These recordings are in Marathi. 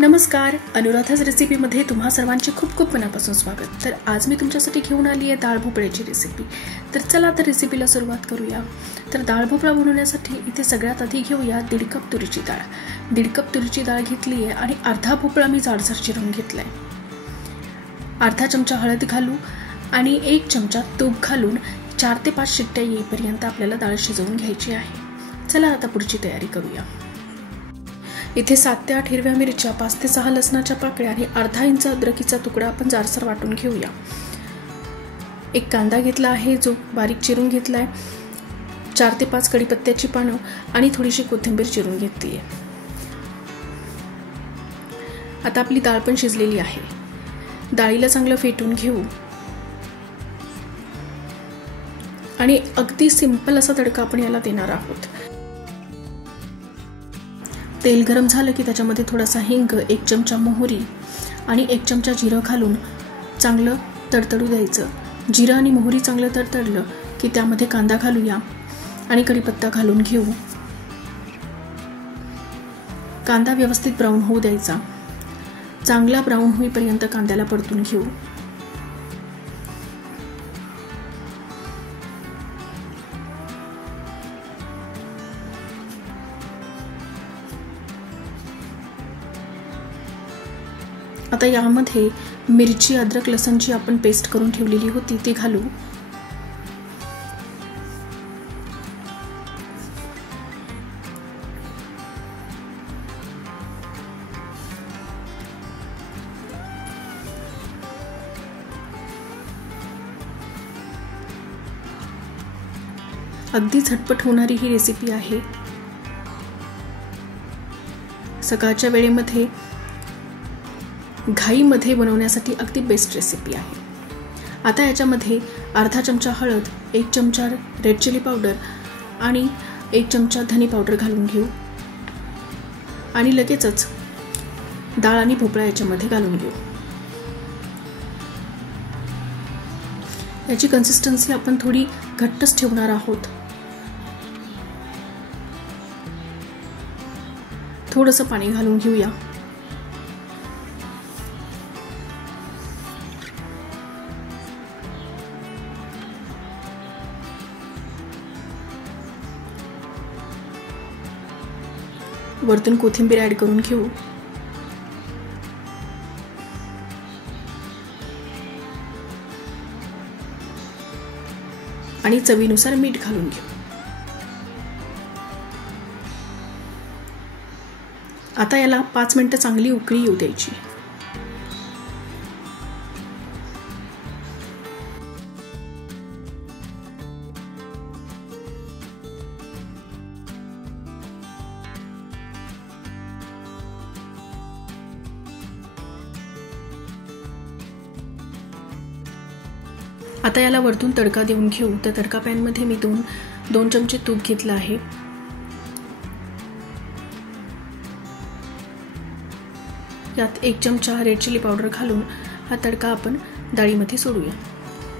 नमस्कार, अनुराधा's रेसिपीमध्ये तुम्हा सर्वांचे खूप खूप मनापासून स्वागत। तर आज मी तुमच्यासाठी घेऊन आली आहे डाळ भोपळ्याची रेसिपी। तर चला तर रेसिपीला सुरुवात करूया। तर डाळ भोपळा बनवण्यासाठी इथे सगळ्यात आधी घेऊया 1.5 कप तुरीची डाळ। 1.5 कप तुरीची डाळ घेतली आहे आणि अर्धा भोपळा मी जाडसर चिरून घेतलाय। अर्धा चमचा हळद घालू आणि 1 चमचा तूप घालून 4 ते 5 शिट्ट्या येईपर्यंत आपल्याला डाळ शिजवून घ्यायची आहे। चला आता पुढची तयारी करूया। इथे 7 ते 8 हिरव्या मिरच्या, 5 ते 6 लसणाच्या पाकळ्या आणि अर्धा इंच अद्रकीचा तुकडा आपण जाडसर वाटून घेऊया। एक कांदा घेतला आहे जो बारीक चिरून घेतलाय। 4 ते 5 कढीपत्त्याची पानं आणि थोडीशी कोथिंबीर चिरून घेतली आहे। आता आपली डाळ पण शिजलेली आहे। डाळीला चांगलं फेटून घेऊ आणि अगदी सिंपल असा तडका आपण याला देणार आहोत। तेल गरम झालं की त्याच्यामध्ये थोडासा हिंग, 1 चमचा मोहरी आणि 1 चमचा जिरं घालून चांगलं तडतडू द्यायचं। जिरं आणि मोहरी चांगलं तडतडलं की त्यामध्ये कांदा घालूया आणि कढीपत्ता घालून घेऊ। कांदा व्यवस्थित ब्राऊन होऊ द्यायचा। चांगला ब्राऊन होईपर्यंत कांद्याला परतून घेऊ। आता यामध्ये मिरची, अद्रक, लसणची आपण पेस्ट करून ठेवलेली होती ती घालू। अगदी झटपट होणारी ही रेसिपी आहे। सकाळच्या वेळेमध्ये घाईमध्ये बनवण्यासाठी अगदी बेस्ट रेसिपी आहे। आता याच्यामध्ये अर्धा चमचा हळद, 1 चमचा रेड चिली पावडर आणि 1 चमचा धनी पावडर घालून घेऊ आणि लगेचच डाळ आणि भोपळा याच्यामध्ये घालून घेऊ। याची कन्सिस्टन्सी आपण थोडी घट्टच ठेवणार आहोत। थोडंसं पाणी घालून घेऊया। वरतून कोथिंबीर ऍड करून घेऊ आणि चवीनुसार मीठ घालून घेऊ। आता याला 5 मिनिटं चांगली उकळी येऊ द्यायची। आता याला वरतून तडका देऊन घेऊ। तर तडका पॅन मध्ये मी 2 चमचे तूप घेतलं आहे। यात 1 चमचा रेड चिली पावडर घालून हा तडका आपण डाळीमध्ये सोडूया।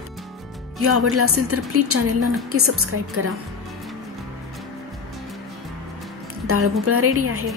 व्हिडिओ आवडला असेल तर प्लीज चॅनलला नक्की सबस्क्राइब करा। डाळ भोपळा रेडी आहे।